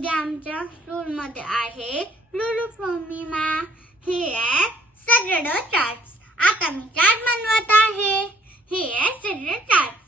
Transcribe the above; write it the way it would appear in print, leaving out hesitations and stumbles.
उद्या आमच्या स्कूलमध्ये आहे लुलू पौर्णिमा. हे आहे सॅटरडे चार्ट्स. आता मी चार्ट बनवत आहे. हे आहे सॅटरडे चार्ट.